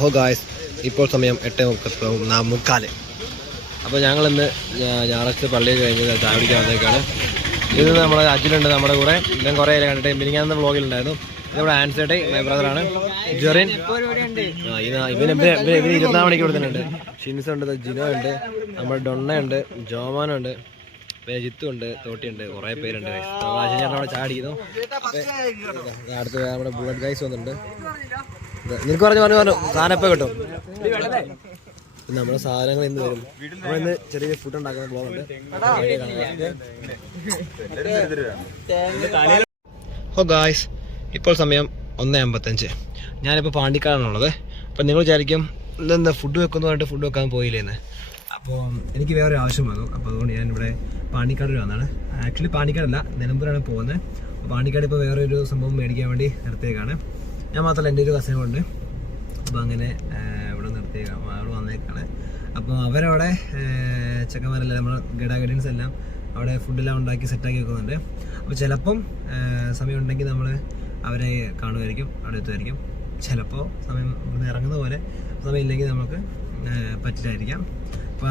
ഹോ ഗായ്സ്, ഇപ്പോൾ സമയം 8:45. അപ്പോൾ ഞങ്ങളിന്ന് ഞായറാഴ്ച പള്ളിയിൽ കഴിഞ്ഞ് ചായ കുടിക്കാൻ വന്നേക്കാണ്. ഇത് നമ്മുടെ അജിലുണ്ട് നമ്മുടെ കൂടെ. ഇതും കുറേ കണ്ടിട്ട് മിനിങ്ങാന്ന് വ്ളോഗിലുണ്ടായിരുന്നു. ഇതിവിടെ ആൻസേട്ടെ മൈ ബ്രദറാണ് ജെറിൻ. ഇവന് 24 മണിക്ക് കൊടുത്തിട്ടുണ്ട്. ഷിൻസ് ഉണ്ട്, ജിനോ ഉണ്ട്, നമ്മുടെ ഡൊണ്ണയുണ്ട്, ജോമാനുണ്ട്, പിന്നെ ജിത്തുണ്ട്, തോട്ടിയുണ്ട്, കുറേ പേരുണ്ട്. അവിടെ ചായ അടിക്കുന്നു. അടുത്ത് നമ്മുടെ ബുള്ളറ്റ് ഗൈസ് വന്നിട്ടുണ്ട്. നിനക്ക് പറഞ്ഞു സാധനം എപ്പോൾ കിട്ടും? നമ്മുടെ സാധനങ്ങൾ ഇന്ന് വരും. നമ്മളിന്ന് ചെറിയ ഫുഡ് ഉണ്ടാക്കുന്ന ബ്ലോഗുണ്ട്. ഹോ ഗായ്സ്, ഇപ്പോൾ സമയം 1:55. ഞാനിപ്പോൾ പാണ്ടിക്കാടാണുള്ളത്. അപ്പം നിങ്ങൾ വിചാരിക്കും ഇതെന്താ ഫുഡ് വെക്കുന്നു പറഞ്ഞിട്ട് ഫുഡ് വെക്കാൻ പോയില്ലേന്ന്. അപ്പോൾ എനിക്ക് വേറെ ആവശ്യം വന്നു. അപ്പോൾ അതുകൊണ്ട് ഞാനിവിടെ പാണ്ടിക്കാട് വന്നതാണ്. ആക്ച്വലി പാണ്ടിക്കാടല്ല, നിലമ്പൂരാണ് പോകുന്നത്. അപ്പോൾ പാണ്ടിക്കാട് ഇപ്പോൾ വേറെ ഒരു സംഭവം മേടിക്കാൻ വേണ്ടി നിർത്തിയേക്കാണ്. ഞാൻ മാത്രമല്ല, എൻ്റെ ഒരു കസിനുണ്ട്. അപ്പോൾ അങ്ങനെ ഇവിടെ നിർത്തിയേക്കാം, അവിടെ വന്നേക്കാണ്. അപ്പോൾ അവരവിടെ ചെക്കന്മാരെല്ലാം നമ്മൾ ഗഡാഗഡൻസ് എല്ലാം അവിടെ ഫുഡെല്ലാം ഉണ്ടാക്കി സെറ്റാക്കി വെക്കുന്നുണ്ട്. അപ്പോൾ ചിലപ്പം സമയം ഉണ്ടെങ്കിൽ നമ്മൾ അവരെ കാണുമായിരിക്കും, അവിടെ എത്തുമായിരിക്കും. ചിലപ്പോൾ സമയം ഇവിടുന്ന് ഇറങ്ങുന്ന പോലെ, സമയം ഇല്ലെങ്കിൽ നമുക്ക് പറ്റില്ലായിരിക്കാം. അപ്പോൾ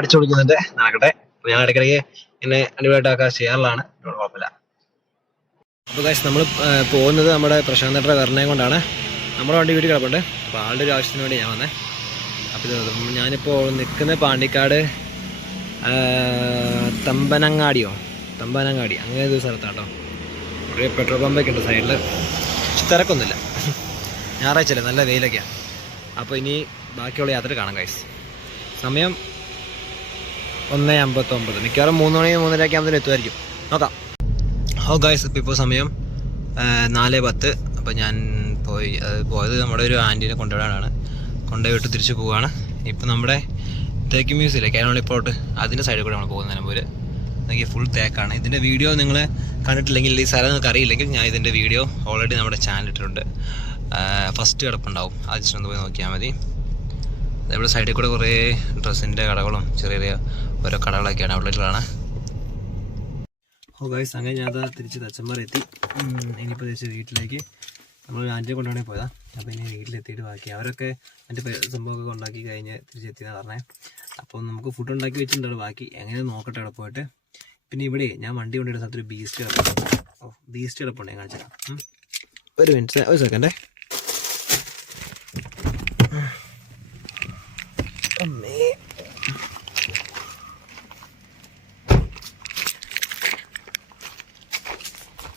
അടിച്ചു കൊടുക്കുന്നുണ്ട്, നടക്കട്ടെ. അപ്പോൾ ഞാൻ ഇടയ്ക്കിടയ്ക്ക് എന്നെ അടിപൊളിയായിട്ടൊക്കെ ചെയ്യാറുള്ളതാണ്, കുഴപ്പമില്ല. അപ്പോൾ ഗൈസ്, നമ്മൾ പോകുന്നത് നമ്മുടെ പ്രശാന്തേട്ട വെർണയും കൊണ്ടാണ്. നമ്മുടെ വണ്ടി വീട്ടിൽ കിടപ്പുണ്ട്. അപ്പോൾ ആളുടെ ഒരു ആവശ്യത്തിന് വേണ്ടി ഞാൻ വന്നേ. അപ്പോൾ ഞാനിപ്പോൾ നിൽക്കുന്ന പാണ്ടിക്കാട് തമ്പനങ്ങാടി അങ്ങനെ ഒരു സ്ഥലത്താട്ടോ. ഒരു പെട്രോൾ പമ്പൊക്കെ ഉണ്ട് സൈഡിൽ. തിരക്കൊന്നുമില്ല, ഞായറാഴ്ചയല്ലേ, നല്ല വെയിലൊക്കെയാണ്. അപ്പോൾ ഇനി ബാക്കിയുള്ള യാത്ര കാണാം ഗൈസ്. സമയം 1:59. മിക്കവാറും 3 മണി 3:30 ആകുമ്പോൾ എത്തുമായിരിക്കും, നോക്കാം. ഹോ ഗൈസ്, ഇപ്പോൾ സമയം 4:10. അപ്പോൾ ഞാൻ പോയത് നമ്മുടെ ഒരു ആൻറ്റീനെ കൊണ്ടുവിടാനാണ്. കൊണ്ടുപോയിട്ട് തിരിച്ച് പോവുകയാണ്. ഇപ്പം നമ്മുടെ തേക്ക് മ്യൂസിയമില്ലേ, കേരള പോട്ട്, അതിൻ്റെ സൈഡിൽ കൂടെ നമ്മൾ പോകുന്ന നിലമ്പൂർ. എനിക്ക് ഫുൾ തേക്കാണ്. ഇതിൻ്റെ വീഡിയോ നിങ്ങൾ കണ്ടിട്ടില്ലെങ്കിൽ, ഈ സ്ഥലം നിങ്ങൾക്ക് അറിയില്ലെങ്കിൽ, ഞാൻ ഇതിൻ്റെ വീഡിയോ ഓൾറെഡി നമ്മുടെ ചാനൽ ഇട്ടിട്ടുണ്ട്. ഫസ്റ്റ് കിടപ്പുണ്ടാവും, അത് ജസ്റ്റ് ഒന്ന് പോയി നോക്കിയാൽ മതി. അതേപോലെ സൈഡിൽ കൂടെ കുറേ ഡ്രസ്സിൻ്റെ കടകളും ചെറിയ ചെറിയ ഓരോ കടകളൊക്കെയാണ് ഔട്ട്ലെറ്റുകളാണ്. ഓ ഗൈസ്, അങ്ങനെ ഞാൻ തിരിച്ച് തച്ചന്മാർ എത്തി. ഇനിയിപ്പോൾ തിരിച്ച് വീട്ടിലേക്ക് നമ്മൾ ആൻറ്റിയെ കൊണ്ടുപോകണേ പോയതാണ്. അപ്പോൾ ഇനി വീട്ടിലെത്തിയിട്ട് ബാക്കി അവരൊക്കെ എൻ്റെ സംഭവമൊക്കെ ഉണ്ടാക്കി കഴിഞ്ഞ് തിരിച്ചെത്തിയെന്ന് പറഞ്ഞേ. അപ്പോൾ നമുക്ക് ഫുഡ് ഉണ്ടാക്കി വെച്ചിട്ടുണ്ടോ, ബാക്കി എങ്ങനെ നോക്കട്ടെ അവിടെ പോയിട്ട്. പിന്നെ ഇവിടെ ഞാൻ വണ്ടി കൊണ്ടിരുന്ന സ്ഥലത്തൊരു ബീസ്റ്റ് കിടപ്പുണ്ട്. ബീസ്റ്റ് കിടപ്പുണ്ട്, ഞാൻ കാണിച്ചു തരാം. ഒരു മിനിറ്റ്, ഒരു സെക്കൻഡേ.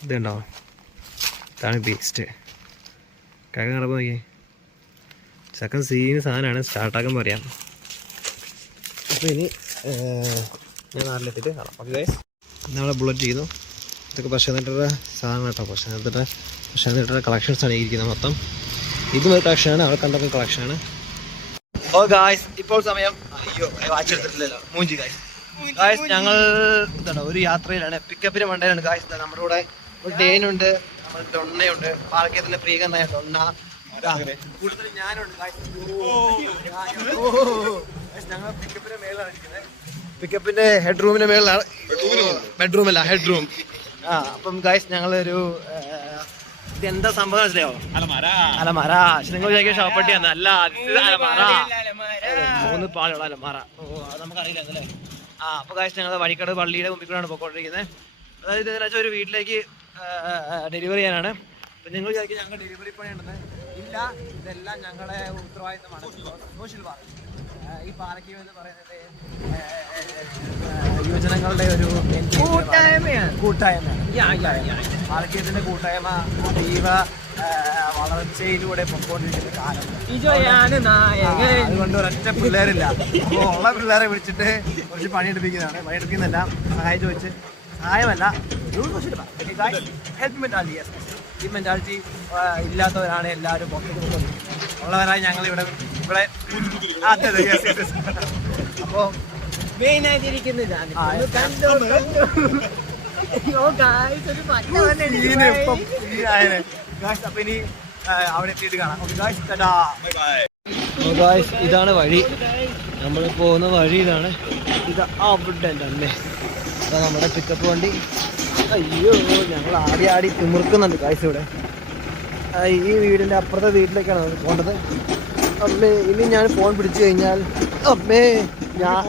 ഇതുണ്ടോ, ഇതാണ് ബീസ്റ്റ്. കാക്ക നടപ്പ് നോക്കി, ചക്കൻ സീന് സാധനമാണ്, സ്റ്റാർട്ടാക്കുമ്പോൾ അറിയാം. അപ്പോൾ ഇനി ഞാൻ നാട്ടിലെത്തിയിട്ട് കാണാം. ഓക്കെ ഗൈസ്, നമ്മളെ ബുള്ളറ്റ് ചെയ്തു. ഇതൊക്കെ പ്രശാന്തേട്ടയുടെ സാധനം കേട്ടോ. പ്രശാന്തേട്ടയുടെ കളക്ഷൻസാണ് ഇരിക്കുന്നത് മൊത്തം. ഇതും ഒരു കളക്ഷനാണ്, അവിടെ കണ്ടപ്പോൾ കളക്ഷനാണ്. ഓ ഗായ്സ്, ഇപ്പോൾ സമയം വാച്ചെടുത്തിട്ടില്ലല്ലോ മൂഞ്ചി ഗായ്സ്. ഞങ്ങൾ ഇതുണ്ടോ ഒരു യാത്രയിലാണ്, പിക്കപ്പിന് മണ്ടയിലാണ് ഗായ്സ്. നമ്മുടെ കൂടെ ഒരു ഡേനുണ്ട്, നമ്മുടെ ഡൊണ്ണയുണ്ട്, പാലക്കയത്തിലെ പ്രിയകരനായ ഡൊണ്ണ, കൂടുതൽ ഞാനുണ്ട്. ഞങ്ങൾ പിക്കപ്പിന്റെ മേളിലാണ് ഇരിക്കുന്നത്. പിക്കപ്പിന്റെ ഹെഡ് റൂമിന്റെ മേളിലാണ്, ബെഡ്റൂമല്ല ഹെഡ് റൂം. അപ്പം ഗായ്സ് ഞങ്ങളൊരു ഇതെന്താ സംഭവം മനസ്സിലായോ? അലമാര. നിങ്ങൾ വിചാരിക്കും ഷോപ്പട്ടിയാണ്, അല്ല, അലമാര. 3 പാലുള്ള അലമാര. അത് നമുക്കറിയില്ല അല്ലേ. അപ്പോൾ ഗായ്സ് ഞങ്ങൾ വഴിക്കട പള്ളിയുടെ മുമ്പിൽ കൂടെയാണ് പോയിക്കൊണ്ടിരിക്കുന്നത്. അതായത് ഇതിനകത്ത് ഒരു വീട്ടിലേക്ക് ഡെലിവറി ചെയ്യാനാണ്. അപ്പം നിങ്ങൾ വിചാരിക്കും ഞങ്ങൾ ഡെലിവറി പണിയുണ്ടെന്ന്. ഇല്ല, ഇതെല്ലാം ഞങ്ങളുടെ ഉത്തരവാദിത്തമാണ്. സോഷ്യൽ പാർക്ക്, ഈ പാലക്കയം എന്ന് പറയുന്നത് യുവജനങ്ങളുടെ ഒരു കൂട്ടായ്മയാണ്. പാലക്കയത്തിന്റെ കൂട്ടായ്മ അതീവ വളർച്ചയിലൂടെ പൊക്കോണ്ടിരിക്കുന്ന കാലം. അതുകൊണ്ട് ഒരൊറ്റ പിള്ളേരില്ല. അപ്പോൾ ഉള്ള പിള്ളേരെ വിളിച്ചിട്ട് കുറച്ച് പണിയെടുപ്പിക്കുന്നതാണ്. പണിയെടുപ്പിക്കുന്നതല്ല, സഹായം ചോദിച്ച്, സഹായമല്ല, ഹെൽപ്പ് മെന്റാലിറ്റി. ഈ മെന്റാലിറ്റി ഇല്ലാത്തവരാണ് എല്ലാവരും പുറത്തേക്ക് പോകുന്നത്. ഉള്ളവരായി ഞങ്ങൾ ഇവിടെ അപ്പോൾ മെയിനായിട്ടിരിക്കുന്നത് അപ്പൊ ഇനി അവിടെ എത്തിയിട്ട് കാണാം. ഇതാണ് വഴി, നമ്മൾ പോകുന്ന വഴി ഇതാണ്. ഇത് അവിടെ അല്ലേ, അതാ നമ്മുടെ പിക്കപ്പ് വണ്ടി. അയ്യോ, ഞങ്ങൾ ആടി തിമിർക്കുന്നുണ്ട് ഗായ്സ് ഇവിടെ. ഈ വീടിൻ്റെ അപ്പുറത്തെ വീട്ടിലേക്കാണ് നമുക്ക് പോകേണ്ടത്. അമ്മേ ഇനി ഞാൻ ഫോൺ പിടിച്ചു കഴിഞ്ഞാൽ അമ്മേ ഞാൻ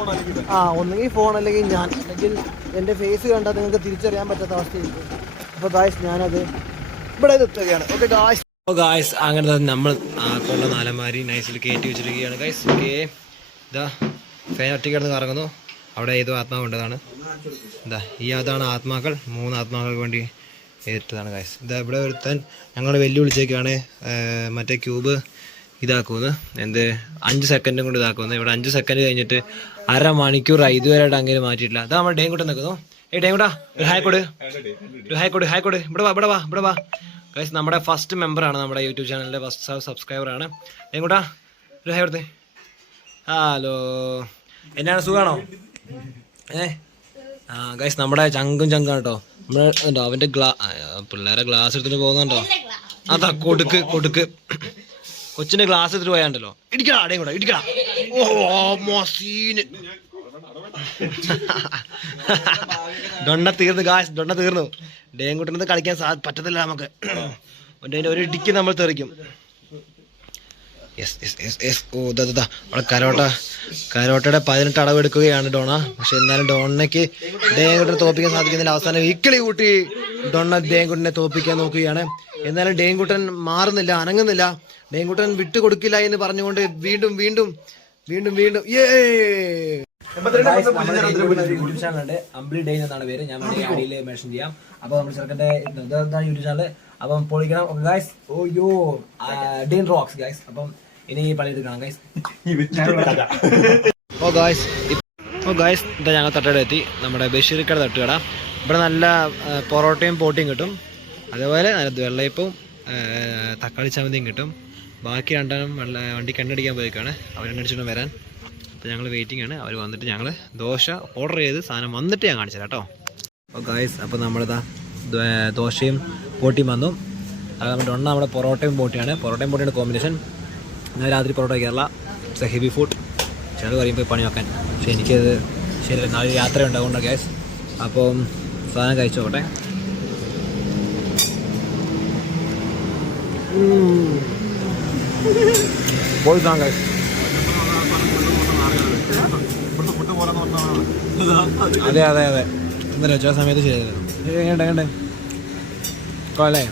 ഒന്നുകിൽ ഫോൺ അല്ലെങ്കിൽ ഞാൻ അല്ലെങ്കിൽ എൻ്റെ ഫേസ് കണ്ടാൽ നിങ്ങൾക്ക് തിരിച്ചറിയാൻ പറ്റാത്ത അവസ്ഥയായിരിക്കും. അപ്പോൾ ഗായ്സ് ഞാനത് ഇവിടെ എത്തുകയാണ്. Okay guys. ഗായ്സ് അങ്ങനെ നമ്മൾ കൊള്ള നാലമാരി നൈസിൽ കയറ്റി വെച്ചിരിക്കുകയാണ് ഗായ്സ്. ഓക്കെ ഇതാ ഫാൻ ഒറ്റ കിടന്ന് കറങ്ങുന്നു. അവിടെ ഏതോ ആത്മാവുണ്ടതാണ്. എന്താ അതാണ് ആത്മാക്കൾ. 3 ആത്മാക്കൾക്ക് വേണ്ടി ഏറ്റതാണ് ഗായ്സ്. ഇതാ ഇവിടെ ഒരുത്താൻ ഞങ്ങൾ വെല്ലുവിളിച്ചേക്കാണ് മറ്റേ ക്യൂബ് ഇതാക്കുന്നത്. 5 സെക്കൻഡും കൊണ്ട് ഇതാക്കുന്നത്. ഇവിടെ 5 സെക്കൻഡ് കഴിഞ്ഞിട്ട് 1/2 മണിക്കൂറായി ഇതുവരെയായിട്ട് അങ്ങനെ മാറ്റിയിട്ടില്ല. അതാ നമ്മൾ ഡേങ്കുട്ടൻ നിൽക്കുന്നു. ഡേങ്കുട്ടാ ഒരു ഹായ്ക്കോട് ഇവിടെ വാ ഗൈസ്. നമ്മുടെ ഫസ്റ്റ് മെമ്പറാണ് നമ്മുടെ യൂട്യൂബ് ചാനലിൻ്റെ ഫസ്റ്റ് സബ്സ്ക്രൈബറാണ് ഡേങ്കുട്ടാ. ഒരു ഹായ് കൊടുത്തേ. ഹലോ, എന്നാണ് സുഖമാണോ? ഗൈസ് നമ്മുടെ ചങ്കാണ് കേട്ടോ. നമ്മൾ അവൻ്റെ പിള്ളേരെ ഗ്ലാസ് എടുത്തിട്ട് പോകുന്നുണ്ടോ? അതാ കൊടുക്ക് കൊച്ചിന്റെ ഗ്ലാസ് എടുത്തിട്ട് പോയാണ്ടല്ലോ. ഇടിക്കടാ ഡേങ്കുട്ടാ ഇടിക്കടാ. ഡൊണ്ണ തീർന്നു. ഡേങ്കുട്ടനത് കളിക്കാൻ പറ്റത്തില്ല നമുക്ക്. ഒരു ഇടിക്ക് നമ്മൾ തെറിക്കും. അവിടെ കരോട്ടയുടെ 18 അടവെടുക്കുകയാണ് ഡോണ. പക്ഷെ എന്നാലും ഡോണയ്ക്ക് ഡേങ്കുട്ടനെ തോപ്പിക്കാൻ സാധിക്കുന്നില്ല. അവസാനം ഇക്കിളി കൂട്ടി ഡോണ ഡേങ്കുട്ടനെ തോപ്പിക്കാൻ നോക്കുകയാണ്. എന്നാലും ഡേങ്കുട്ടൻ മാറുന്നില്ല, അനങ്ങുന്നില്ല. ഡേങ്കുട്ടൻ വിട്ടുകൊടുക്കില്ല എന്ന് പറഞ്ഞുകൊണ്ട് വീണ്ടും യൂട്യൂബ് ചാനലുണ്ട്. അമ്പിളി ഡേ എന്നാണ് പേര്. ഞാൻ ഐഡിയിൽ മെൻഷൻ ചെയ്യാം. അപ്പൊ നമ്മുടെ ചെറുക്കന്റെ യൂട്യൂബ് ചാനൽ. അപ്പം പൊളിക്കണം ഗൈസ്. Dean rocks guys. അപ്പം ഇനി പള്ളിയിട്ട് കാണാം ഗൈസ്. ഗൈസ് ഇതാ ഞങ്ങൾ തട്ടുകട എത്തി. നമ്മുടെ ബഷീർക്കട തട്ടുകട. ഇവിടെ നല്ല പൊറോട്ടയും പോട്ടിയും കിട്ടും. അതേപോലെ നല്ല വെള്ളയപ്പവും തക്കാളി ചമ്മന്തിയും കിട്ടും. ബാക്കി രണ്ടെണ്ണം വണ്ടിക്ക് എണ്ണടിക്കാൻ പോയേക്കാണ്. അവരെണ്ണടിച്ചിട്ട് വരാൻ. അപ്പോൾ ഞങ്ങൾ വെയിറ്റിംഗ് ആണ്. അവർ വന്നിട്ട് ഞങ്ങൾ ദോശ ഓർഡർ ചെയ്ത് സാധനം വന്നിട്ട് ഞാൻ കാണിച്ചു തരാം കേട്ടോ. അപ്പോൾ ഗൈസ് അപ്പോൾ നമ്മളിതാ ദോശയും പോട്ടിയും വന്നു. അത് നമ്മുടെ പൊറോട്ടയും പോട്ടിയാണ്. പൊറോട്ടയും പോട്ടിയാണ് കോമ്പിനേഷൻ. ഞാൻ രാത്രി parotta Kerala. It's A heavy food. ചില പറയുമ്പോൾ പണി വെക്കാൻ. പക്ഷേ എനിക്കത് ശരി നാളെ യാത്ര ഉണ്ടാകുന്നുണ്ട് ഗൈസ്. അപ്പം സാധനം കഴിച്ചു നോക്കട്ടെ. പോയി സാധനം കഴിച്ചു. അതെ എന്തായാലും വെച്ചാൽ സമയത്ത് ശരിയല്ലേ. എങ്ങണ്ട് കൊള്ളേ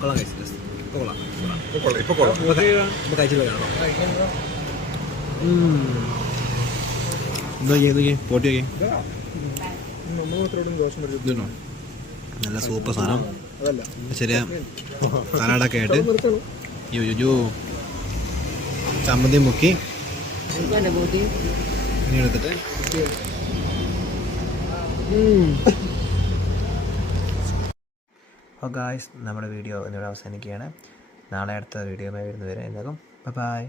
കൊള്ളാം കഴിച്ചു. കഴിച്ചിട്ട് വരാണോ? പോട്ടി നല്ല സൂപ്പർ സാധനം. ശരിയാ സലാഡൊക്കെ ആയിട്ട് ചമ്മന്തി മുക്കി ഇനി എടുത്തിട്ട് ഗായ്സ് നമ്മുടെ വീഡിയോ എന്നിവിടെ അവസാനിക്കുകയാണ്. നാളെ അടുത്ത വീഡിയോ വരുന്നവരെ എല്ലാവർക്കും ബൈ.